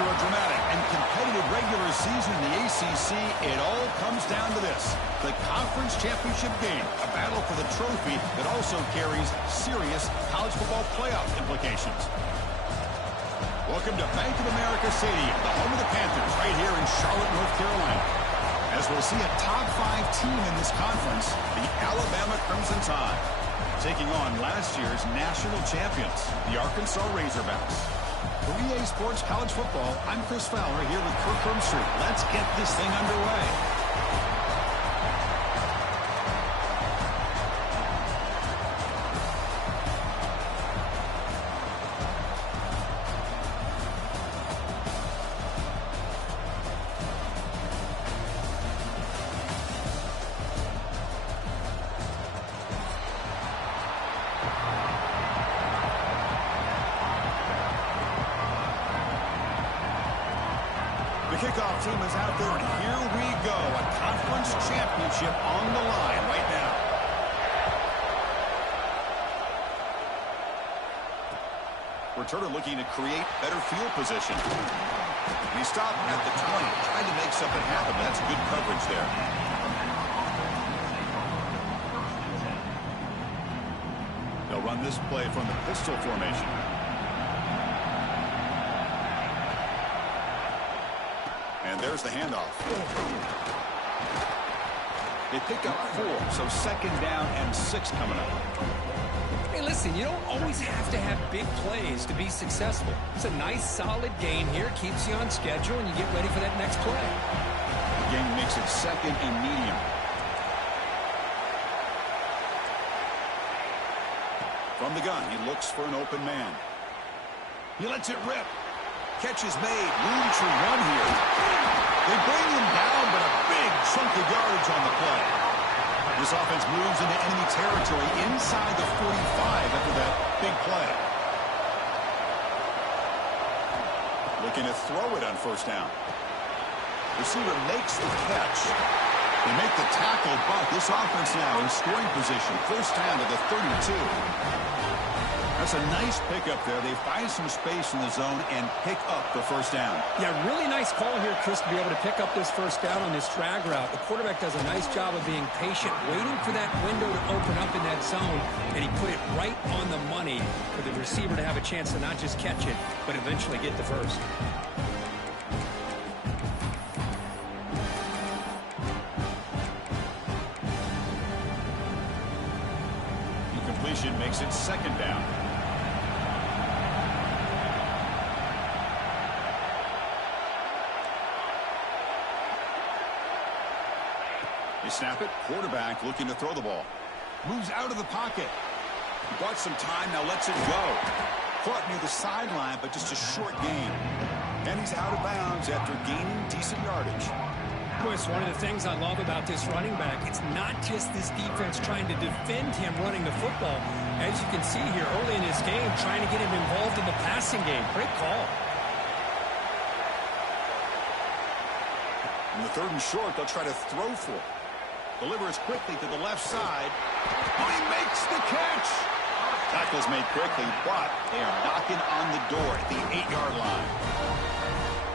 After a dramatic and competitive regular season in the ACC, it all comes down to this: the conference championship game, a battle for the trophy that also carries serious college football playoff implications. Welcome to Bank of America Stadium, the home of the Panthers, right here in Charlotte, North Carolina. As we'll see a top 5 team in this conference, the Alabama Crimson Tide, taking on last year's national champions, the Arkansas Razorbacks. For EA Sports College Football, I'm Chris Fowler here with Kirk Herbstreit. Let's get this thing underway. Kickoff team is out there, and here we go. A conference championship on the line right now. Returner looking to create better field position. He stopped at the 20, trying to make something happen, but that's good coverage there. They'll run this play from the pistol formation. And there's the handoff. They pick up 4, so second down and 6 coming up. Hey, listen, you don't always have to have big plays to be successful. It's a nice, solid gain here. Keeps you on schedule, and you get ready for that next play. The game makes it second and medium. From the gun, he looks for an open man. He lets it rip. Catch is made. Room to run here. They bring him down, but a big chunk of yardage on the play. This offense moves into enemy territory inside the 45 after that big play. Looking to throw it on first down. Receiver makes the catch. They make the tackle, but this offense now in scoring position. First down to the 32. That's a nice pickup there. They find some space in the zone and pick up the first down. Yeah, really nice call here, Chris, to be able to pick up this first down on this drag route. The quarterback does a nice job of being patient, waiting for that window to open up in that zone, and he put it right on the money for the receiver to have a chance to not just catch it, but eventually get the first. Incompletion makes it second down. Snap it. Quarterback looking to throw the ball. Moves out of the pocket. He bought some time, now lets it go. Caught near the sideline, but just a short gain. And he's out of bounds after gaining decent yardage. Chris, one of the things I love about this running back, it's not just this defense trying to defend him running the football. As you can see here early in this game, trying to get him involved in the passing game. Great call. In the 3rd and short, they'll try to throw for it. Delivers quickly to the left side. Oh, he makes the catch. Tackle's made quickly, but they are knocking on the door at the 8-yard line.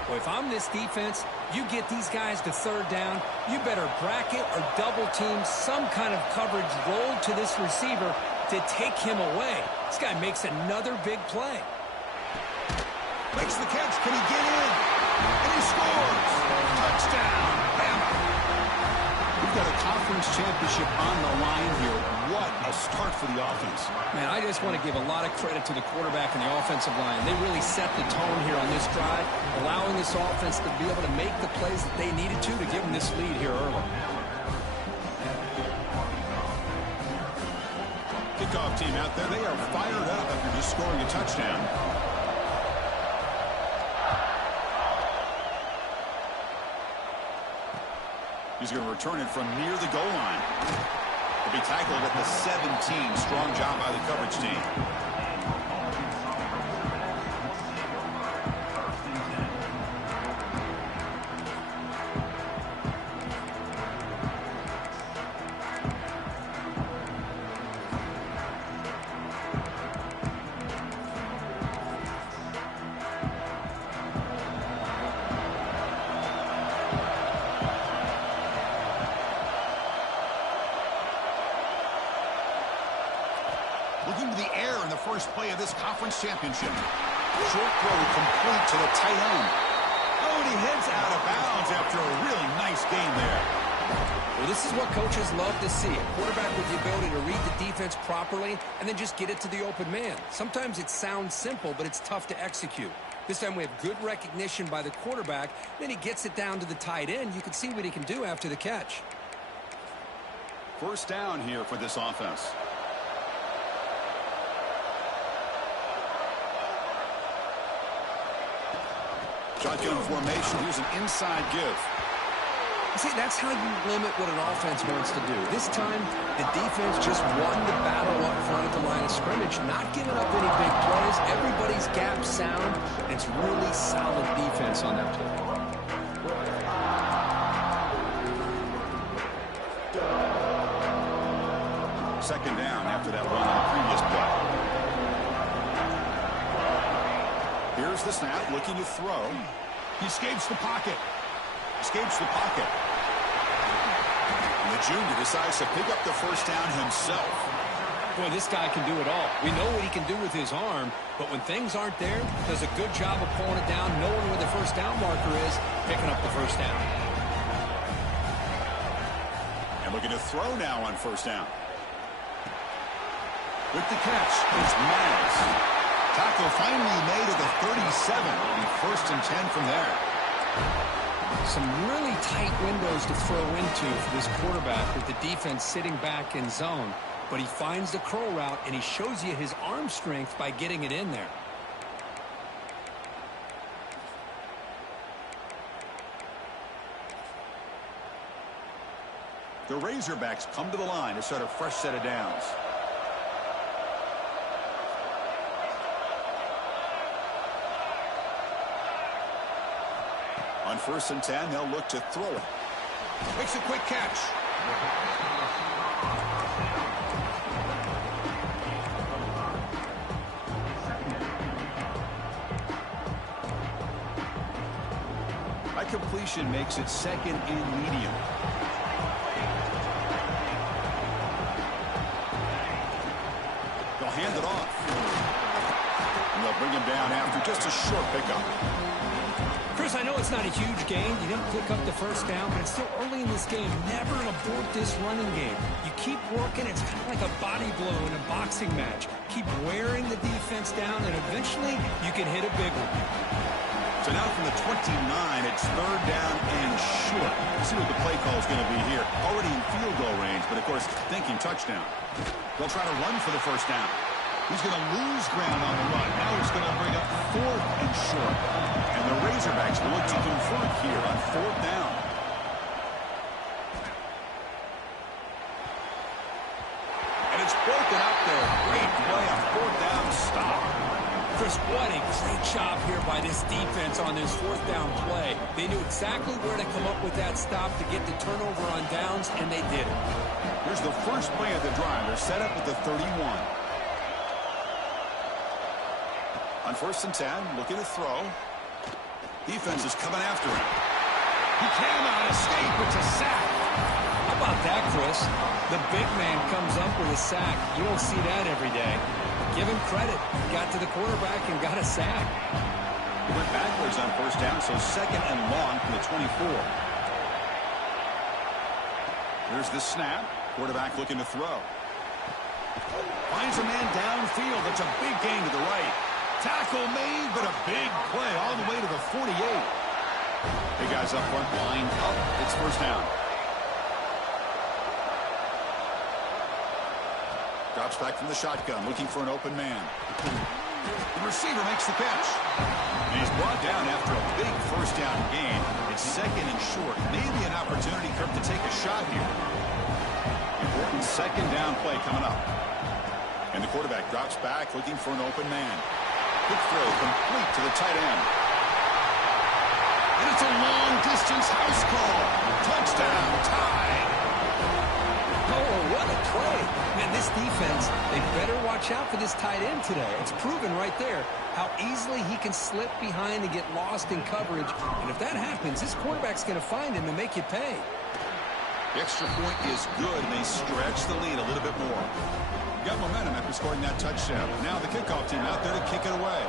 Well, if I'm this defense, you get these guys to 3rd down, you better bracket or double team some kind of coverage roll to this receiver to take him away. This guy makes another big play. Makes the catch. Can he get in? And he scores. Touchdown, Bama. We've got a conference championship on the line here. What a start for the offense. Man, I just want to give a lot of credit to the quarterback and the offensive line. They really set the tone here on this drive, allowing this offense to be able to make the plays that they needed to give them this lead here early. Kickoff team out there, they are fired up after just scoring a touchdown. He's going to return it from near the goal line. He'll be tackled at the 17. Strong job by the coverage team. first play of this conference championship. Short throw complete to the tight end. Oh, and he heads out of bounds after a really nice game there. Well, this is what coaches love to see. A quarterback with the ability to read the defense properly and then just get it to the open man. Sometimes it sounds simple, but it's tough to execute. This time we have good recognition by the quarterback. Then he gets it down to the tight end. You can see what he can do after the catch. First down here for this offense. Shotgun formation. Here's an inside give. See, that's how you limit what an offense wants to do. This time, the defense just won the battle up front at the line of scrimmage, not giving up any big plays. Everybody's gap sound, and it's really solid defense on that play. Second down after that run on the previous play. Here's the snap, looking to throw. He escapes the pocket. Escapes the pocket. And the junior decides to pick up the first down himself. Boy, this guy can do it all. We know what he can do with his arm, but when things aren't there, does a good job of pulling it down, knowing where the first down marker is, picking up the first down. And looking to throw now on first down. With the catch is Miles. Tackle finally made at the 37. It'll be first and 10 from there. Some really tight windows to throw into for this quarterback with the defense sitting back in zone. But he finds the curl route, and he shows you his arm strength by getting it in there. The Razorbacks come to the line to start a fresh set of downs. On first and 10, they'll look to throw it. Makes a quick catch. That completion makes it second and medium. They'll hand it off. And they'll bring him down after just a short pickup. Chris, I know it's not a huge game. You didn't pick up the first down, but it's still early in this game. Never abort this running game. You keep working. It's kind of like a body blow in a boxing match. Keep wearing the defense down, and eventually you can hit a big one. So now from the 29, it's third down and short. Let's see what the play call is going to be here. Already in field goal range, but of course thinking touchdown. They'll try to run for the first down. He's going to lose ground on the run. Now he's going to bring up fourth and short. And the Razorbacks will look to convert here on fourth down. And it's broken up there. Great play on fourth down stop. Chris, what a great job here by this defense on this fourth down play. They knew exactly where to come up with that stop to get the turnover on downs, and they did it. Here's the first play of the drive. They're set up at the 31. On first and 10, looking to throw. Defense is coming after him. He cannot escape. It's a sack. How about that, Chris? The big man comes up with a sack. You don't see that every day. Give him credit. He got to the quarterback and got a sack. He went backwards on first down, so second and long from the 24. Here's the snap. Quarterback looking to throw. Finds a man downfield. That's a big gain to the right. Tackle made, but a big play all the way to the 48. Big guys up front, lined up. It's first down. Drops back from the shotgun, looking for an open man. The receiver makes the catch. And he's brought down after a big first down gain. It's second and short. Maybe an opportunity, Kirk, to take a shot here. Important second down play coming up. And the quarterback drops back, looking for an open man. Quick throw complete to the tight end. And it's a long-distance house call. Touchdown, tied. Oh, what a play. Man, this defense, they better watch out for this tight end today. It's proven right there how easily he can slip behind and get lost in coverage. And if that happens, this quarterback's going to find him and make you pay. The extra point is good, and they stretch the lead a little bit more. Got momentum after scoring that touchdown. Now the kickoff team out there to kick it away.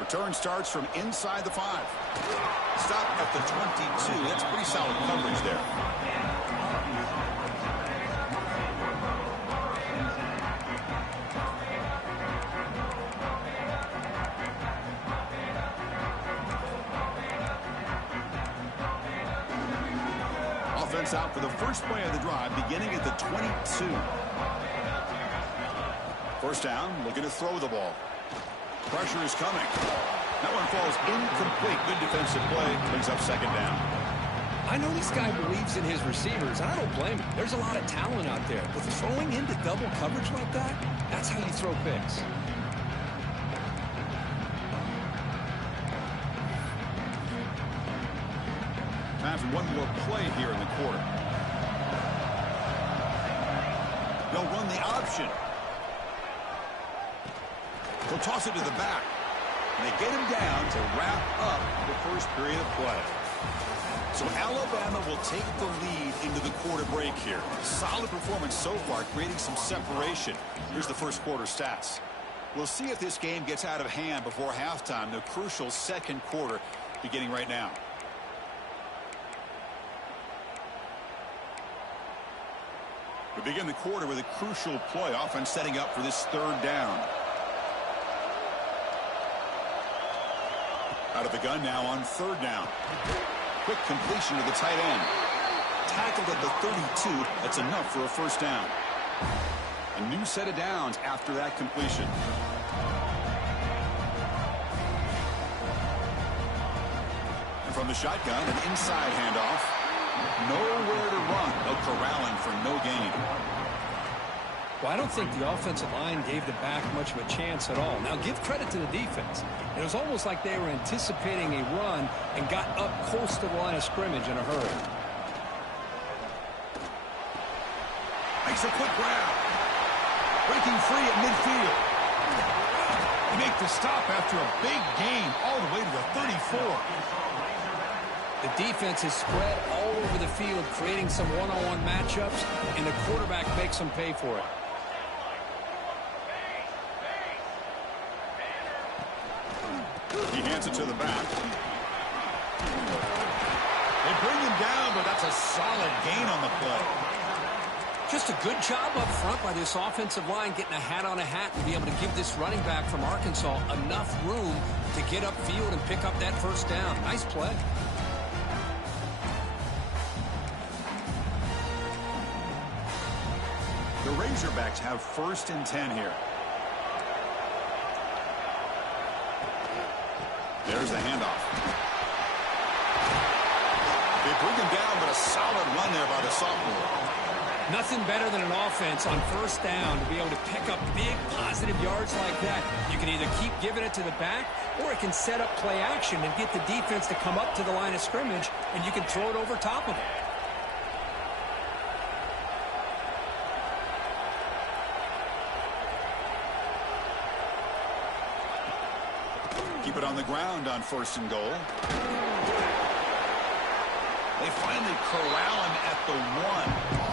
Return starts from inside the 5. Stop at the 22. That's pretty solid coverage there. Offense out for the first play of the drive, beginning at the 22. First down, looking to throw the ball. Pressure is coming. That one falls incomplete. Good defensive play. Brings up second down. I know this guy believes in his receivers. I don't blame him. There's a lot of talent out there. But throwing into double coverage like that, that's how you throw picks. Time for one more play here in the quarter. They'll run the option. He'll toss it to the back. And they get him down to wrap up the first period of play. So Alabama will take the lead into the quarter break here. Solid performance so far, creating some separation. Here's the first quarter stats. We'll see if this game gets out of hand before halftime. The crucial second quarter beginning right now. We begin the quarter with a crucial play. Offense setting up for this third down. Out of the gun now on third down. Quick completion to the tight end. Tackled at the 32. That's enough for a first down. A new set of downs after that completion. And from the shotgun, an inside handoff. Nowhere to run. No corralling for no gain. Well, I don't think the offensive line gave the back much of a chance at all. Now, give credit to the defense. It was almost like they were anticipating a run and got up close to the line of scrimmage in a hurry. Makes a quick grab. Breaking free at midfield. They make the stop after a big gain all the way to the 34. The defense is spread all over the field, creating some one-on-one matchups, and the quarterback makes them pay for it. He hands it to the back. They bring him down, but that's a solid gain on the play. Just a good job up front by this offensive line, getting a hat on a hat and be able to give this running back from Arkansas enough room to get upfield and pick up that first down. Nice play. The Razorbacks have first and 10 here. There's the handoff. They bring him down, but a solid run there by the sophomore. Nothing better than an offense on first down to be able to pick up big positive yards like that. You can either keep giving it to the back, or it can set up play action and get the defense to come up to the line of scrimmage, and you can throw it over top of it. Keep it on the ground on first and goal. They finally corral him at the 1.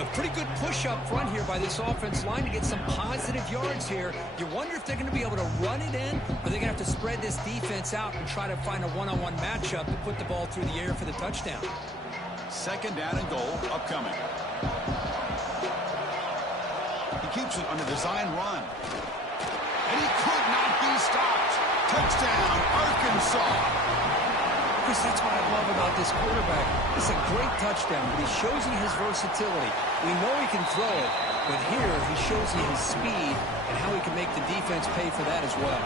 A pretty good push up front here by this offense line to get some positive yards here. You wonder if they're going to be able to run it in, or they're going to have to spread this defense out and try to find a one-on-one matchup to put the ball through the air for the touchdown. Second down and goal upcoming. He keeps it on the design run. And he could not be stopped. Touchdown, Arkansas. Chris, that's what I love about this quarterback. It's a great touchdown, but he shows you his versatility. We know he can throw it, but here he shows you his speed and how he can make the defense pay for that as well.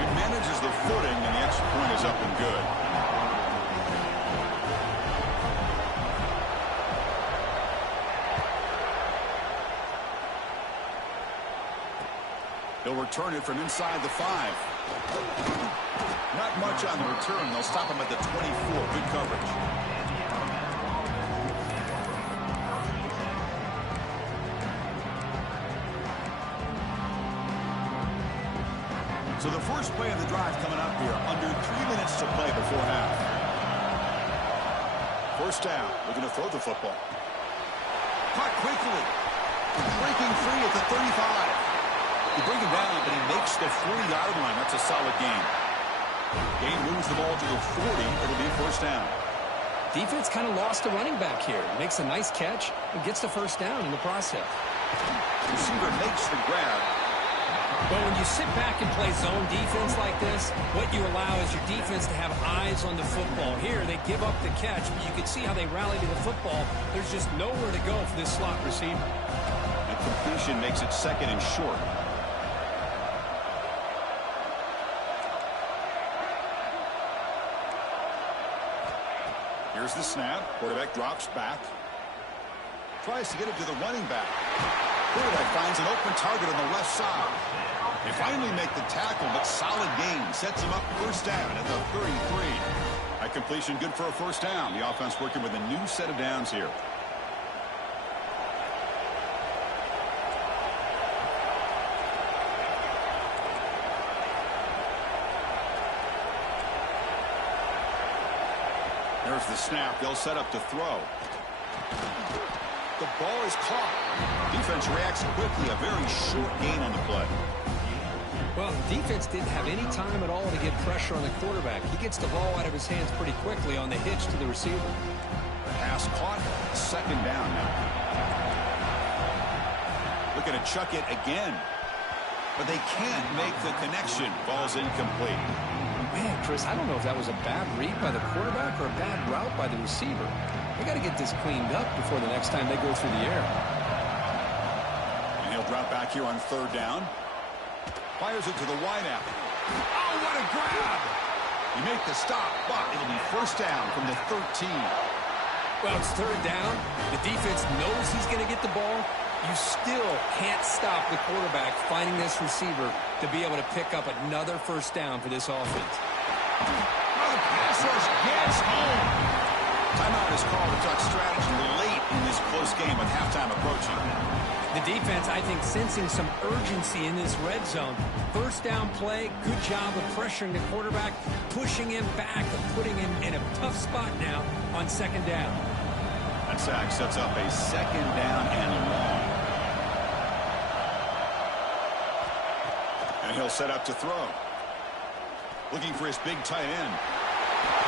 He manages the footing, and the extra point is up and good. They'll return it from inside the 5. Not much on the return. They'll stop him at the 24. Good coverage. So the first play way of the drive coming up here. Under 3 minutes to play before half. First down. Looking to throw the football. Caught quickly. Breaking free at the 35. You bring him down, but he makes the 40-yard line. That's a solid gain. Gain moves the ball to the 40. It'll be first down. Defense kind of lost a running back here. Makes a nice catch and gets the first down in the process. Receiver makes the grab. But when you sit back and play zone defense like this, what you allow is your defense to have eyes on the football. Here, they give up the catch, but you can see how they rally to the football. There's just nowhere to go for this slot receiver. And completion makes it second and short. Here's the snap. Quarterback drops back. Tries to get it to the running back. Quarterback finds an open target on the left side. They finally make the tackle, but solid gain. Sets him up first down at the 33. That completion good for a first down. The offense working with a new set of downs here. There's the snap. They'll set up to throw. The ball is caught. Defense reacts quickly. A very short gain on the play. Well, the defense didn't have any time at all to get pressure on the quarterback. He gets the ball out of his hands pretty quickly on the hitch to the receiver. The pass caught. Second down now. Looking to chuck it again. But they can't make the connection. Ball's incomplete. Man, Chris, I don't know if that was a bad read by the quarterback or a bad route by the receiver. They got to get this cleaned up before the next time they go through the air. And he'll drop back here on third down. Fires it to the wideout. Oh, what a grab! You make the stop, but it'll be first down from the 13. Well, it's third down. The defense knows he's going to get the ball. You still can't stop the quarterback finding this receiver to be able to pick up another first down for this offense. Oh, the pass rush gets home. Timeout is called to talk strategy late in this close game with halftime approaching. The defense, I think, sensing some urgency in this red zone. First down play, good job of pressuring the quarterback, pushing him back and putting him in a tough spot now on second down. That sack sets up a second down and long. And he'll set up to throw. Looking for his big tight end.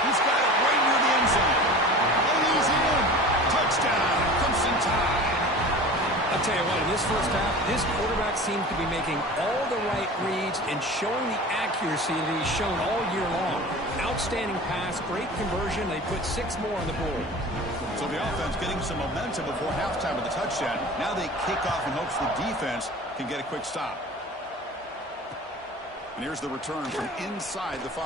He's got it right near the end zone. And he's in. Touchdown, Crimson Tide. I'll tell you what, in this first half, this quarterback seems to be making all the right reads and showing the accuracy that he's shown all year long. Outstanding pass, great conversion. They put 6 more on the board. So the offense getting some momentum before halftime with the touchdown. Now they kick off in hopes the defense can get a quick stop. And here's the return from inside the 5.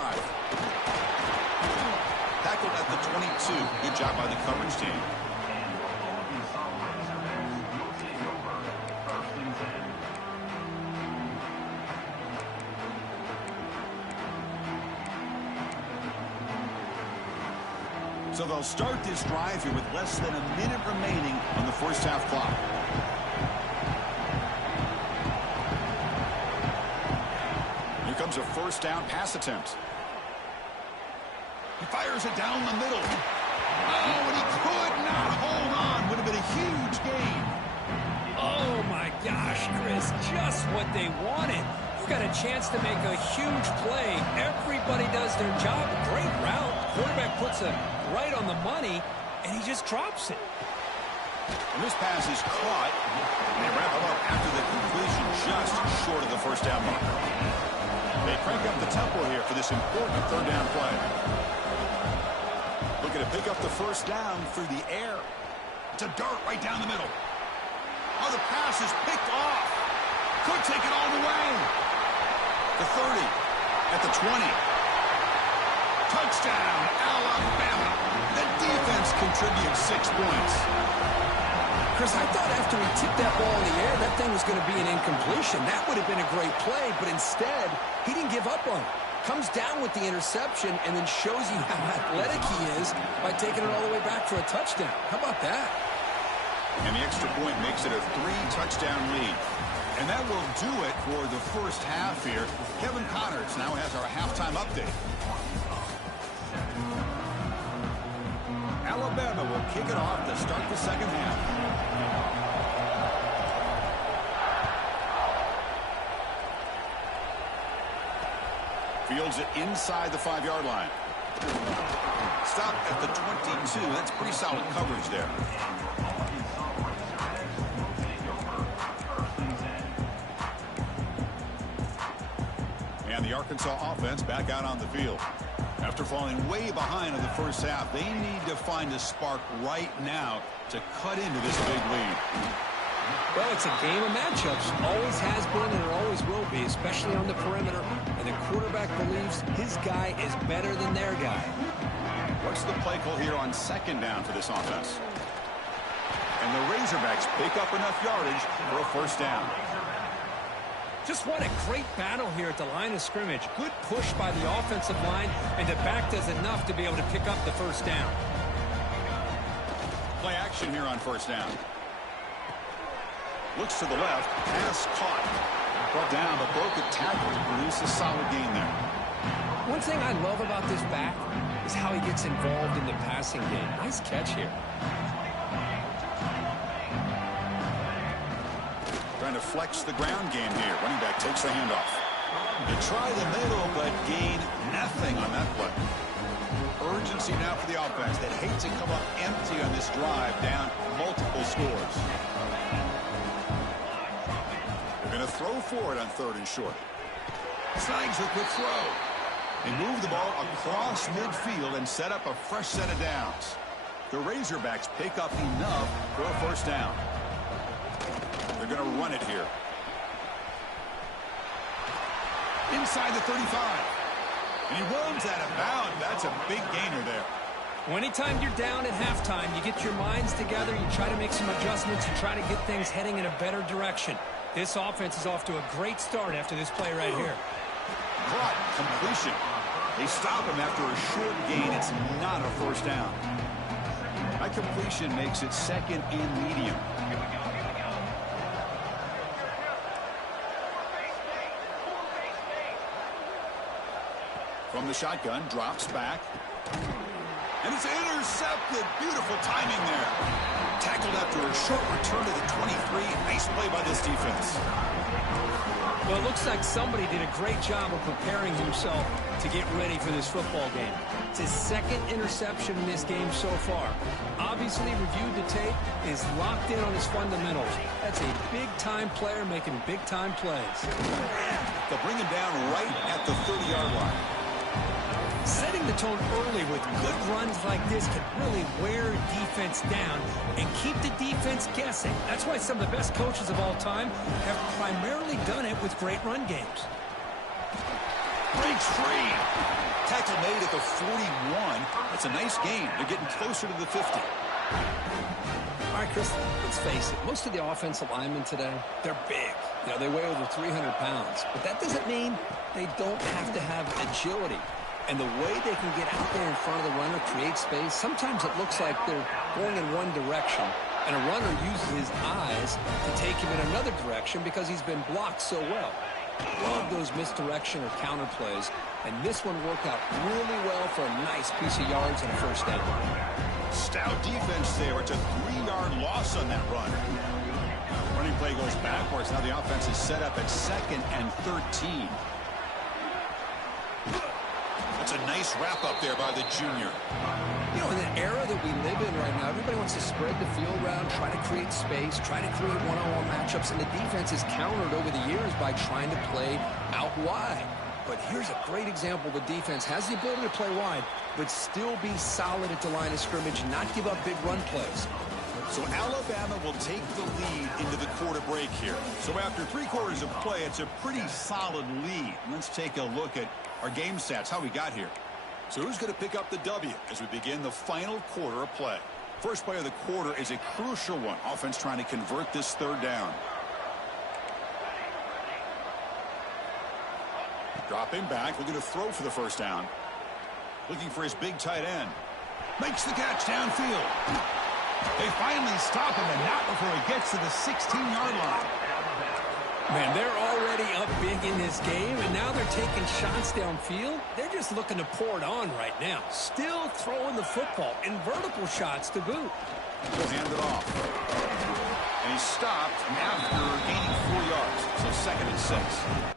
Tackled at the 22. Good job by the coverage team. So they'll start this drive here with less than a minute remaining on the first half clock. Here comes a first down pass attempt. He fires it down the middle. Oh, and he could not hold on. Would have been a huge gain. Oh, my gosh, Chris, just what they wanted. You got a chance to make a huge play. Everybody does their job. Great route. Quarterback puts it right on the money, and he just drops it. And this pass is caught, and they wrap it up after the completion just short of the first down marker. They crank up the tempo here for this important third down play. Looking to pick up the first down through the air. It's a dart right down the middle. Oh, the pass is picked off. Could take it all the way. The 30, at the 20. Touchdown, Alabama. The defense contributes 6 points. Chris, I thought after he tipped that ball in the air, that thing was going to be an incompletion. That would have been a great play, but instead, he didn't give up on it. Comes down with the interception and then shows you how athletic he is by taking it all the way back for a touchdown. How about that? And the extra point makes it a 3-touchdown lead. And that will do it for the first half here. Kevin Connors now has our halftime update. Alabama will kick it off to start the second half. Fields it inside the 5-yard line. Stop at the 22. That's pretty solid coverage there. And the Arkansas offense back out on the field. After falling way behind in the first half, they need to find a spark right now to cut into this big lead. Well, it's a game of matchups. Always has been and it always will be, especially on the perimeter. And the quarterback believes his guy is better than their guy. What's the play call here on second down for this offense? And the Razorbacks pick up enough yardage for a first down. Just what a great battle here at the line of scrimmage. Good push by the offensive line, and the back does enough to be able to pick up the first down. Play action here on first down. Looks to the left. Pass caught. Brought down, but broke a tackle to produce a solid gain there. One thing I love about this back is how he gets involved in the passing game. Nice catch here. Trying to flex the ground game here. Running back takes the handoff. They try the middle, but gain nothing on that play. Urgency now for the offense that hates to come up empty on this drive, down multiple scores. They're going to throw for it on 3rd and short. Snags a quick throw. They move the ball across midfield and set up a fresh set of downs. The Razorbacks pick up enough for a first down. They're going to run it here. Inside the 35. And he runs out of bounds. That's a big gainer there. Well, anytime you're down at halftime, you get your minds together, you try to make some adjustments, you try to get things heading in a better direction. This offense is off to a great start after this play right here. Caught, completion. They stop him after a short gain. It's not a first down. That completion makes it 2nd and medium. From the shotgun, drops back. And it's intercepted. Beautiful timing there. Tackled after a short return to the 23. Nice play by this defense. Well, it looks like somebody did a great job of preparing himself to get ready for this football game. It's his 2nd interception in this game so far. Obviously reviewed the tape, is locked in on his fundamentals. That's a big-time player making big-time plays. They'll bring him down right at the 30-yard line. Setting the tone early with good runs like this can really wear defense down and keep the defense guessing. That's why some of the best coaches of all time have primarily done it with great run games. Breaks free. Tackle made at the 41. That's a nice gain. They're getting closer to the 50. All right, Chris, let's face it. Most of the offensive linemen today, they're big. You know, they weigh over 300 pounds. But that doesn't mean they don't have to have agility. And the way they can get out there in front of the runner, create space, sometimes it looks like they're going in one direction, and a runner uses his eyes to take him in another direction because he's been blocked so well. Love those misdirection or counter plays, and this one worked out really well for a nice piece of yards and a first down. Stout defense there. It's a 3-yard loss on that run. Running play goes backwards. Now the offense is set up at 2nd and 13. That's a nice wrap-up there by the junior. You know, in the era that we live in right now, everybody wants to spread the field around, try to create space, try to create one-on-one matchups, and the defense is countered over the years by trying to play out wide. But here's a great example. The defense has the ability to play wide, but still be solid at the line of scrimmage and not give up big run plays. So Alabama will take the lead into the quarter break here. So after 3 quarters of play, it's a pretty solid lead. Let's take a look at our game stats, how we got here. So who's going to pick up the W as we begin the final quarter of play? First play of the quarter is a crucial one. Offense trying to convert this 3rd down. Dropping back, looking to throw for the first down. Looking for his big tight end. Makes the catch downfield. They finally stop him, and not before he gets to the 16-yard line. Man, they're already up big in this game, and now they're taking shots downfield. They're just looking to pour it on right now. Still throwing the football, and vertical shots to boot. He'll hand it off. And he's stopped after gaining 4 yards. So 2nd and 6.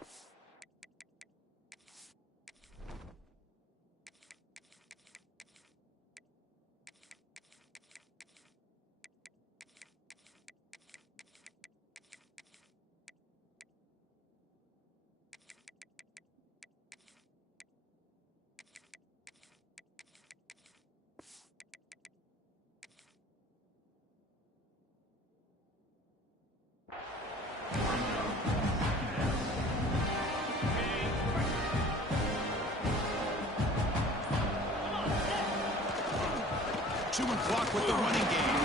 Chewing clock with the running game.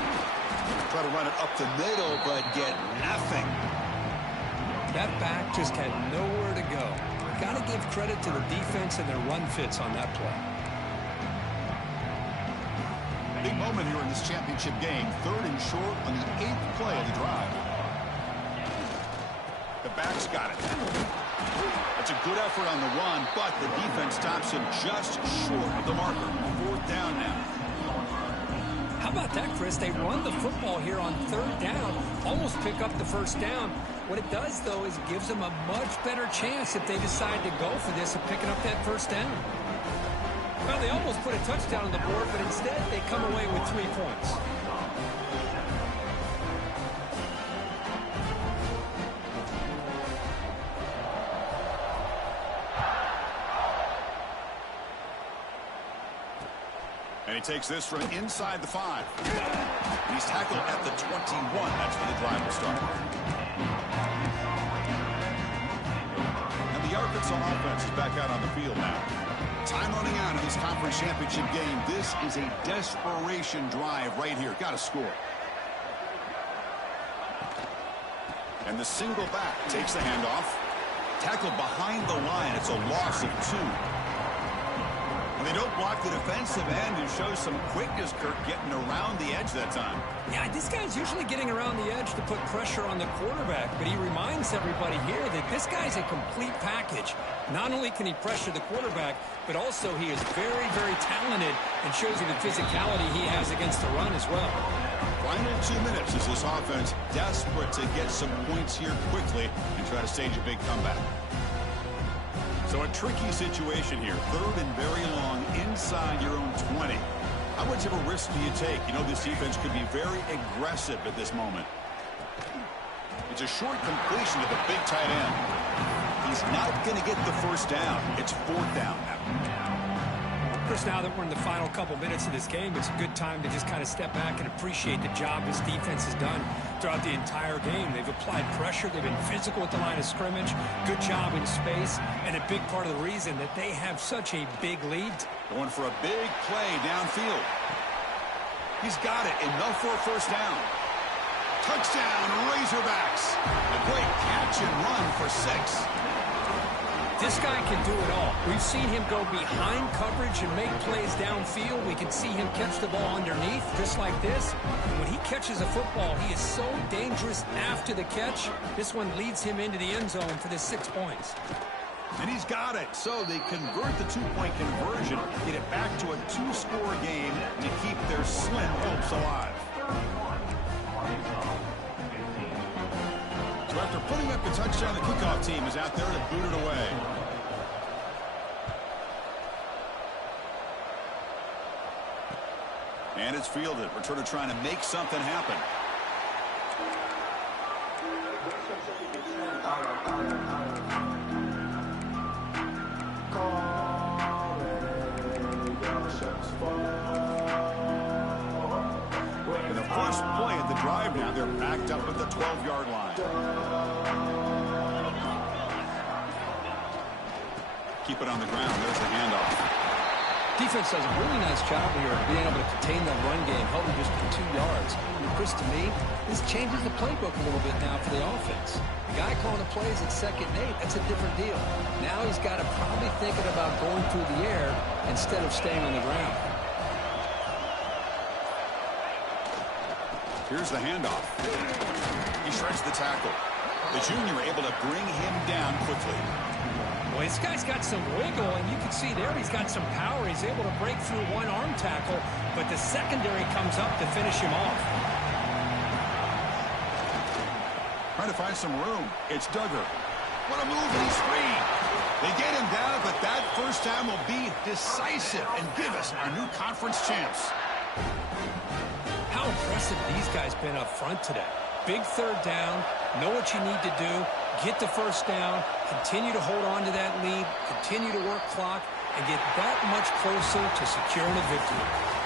Try to run it up the middle, but get nothing. That back just had nowhere to go. Got to give credit to the defense and their run fits on that play. Big moment here in this championship game. 3rd and short on the 8th play of the drive. The back's got it. That's a good effort on the run, but the defense stops him just short of the marker. 4th down now. How about that, Chris? They run the football here on 3rd down, almost pick up the 1st down. What it does, though, is it gives them a much better chance if they decide to go for this of picking up that 1st down. Well, they almost put a touchdown on the board, but instead they come away with 3 points. And he takes this from inside the 5. And he's tackled at the 21. That's where the drive will start. And the Arkansas offense is back out on the field now. Time running out in this conference championship game. This is a desperation drive right here. Got to score. And the single back takes the handoff. Tackled behind the line. It's a loss of 2. And they don't block the defensive end and show some quickness, Kirk, getting around the edge that time. Yeah, this guy's usually getting around the edge to put pressure on the quarterback, but he reminds everybody here that this guy's a complete package. Not only can he pressure the quarterback, but also he is very, very talented and shows you the physicality he has against the run as well. Final 2 minutes as this offense desperate to get some points here quickly and try to stage a big comeback. So a tricky situation here. 3rd and very long inside your own 20. How much of a risk do you take? You know, this defense could be very aggressive at this moment. It's a short completion to the big tight end. He's not going to get the 1st down. It's 4th down now. Chris, now that we're in the final couple minutes of this game, it's a good time to just kind of step back and appreciate the job this defense has done throughout the entire game. They've applied pressure. They've been physical at the line of scrimmage. Good job in space. And a big part of the reason that they have such a big lead. Going for a big play downfield. He's got it. Enough for a 1st down. Touchdown, Razorbacks. A great catch and run for 6. This guy can do it all. We've seen him go behind coverage and make plays downfield. We can see him catch the ball underneath, just like this. And when he catches a football, he is so dangerous after the catch. This one leads him into the end zone for the 6 points. And he's got it. So they convert the 2-point conversion, get it back to a 2-score game to keep their slim hopes alive. So after putting up the touchdown, the kickoff team is out there to boot it away. And it's fielded. Returner trying to make something happen. And the first play of the drive now, they're backed up at the 12-yard line. Keep it on the ground. There's the handoff. Defense does a really nice job here of being able to contain that run game, held him just for 2 yards. And Chris, to me, this changes the playbook a little bit now for the offense. The guy calling the plays at 2nd and 8, that's a different deal. Now he's got to probably thinking about going through the air instead of staying on the ground. Here's the handoff. He shreds the tackle. The junior able to bring him down quickly. Well, this guy's got some wiggle, and you can see there he's got some power. He's able to break through one arm tackle, but the secondary comes up to finish him off. Trying to find some room. It's Duggar. What a move, and he's free. They get him down, but that first down will be decisive and give us our new conference champs. How impressive these guys been up front today. Big third down, know what you need to do, get the first down, continue to hold on to that lead, continue to work clock, and get that much closer to securing a victory.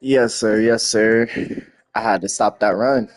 Yes, sir. Yes, sir. I had to stop that run.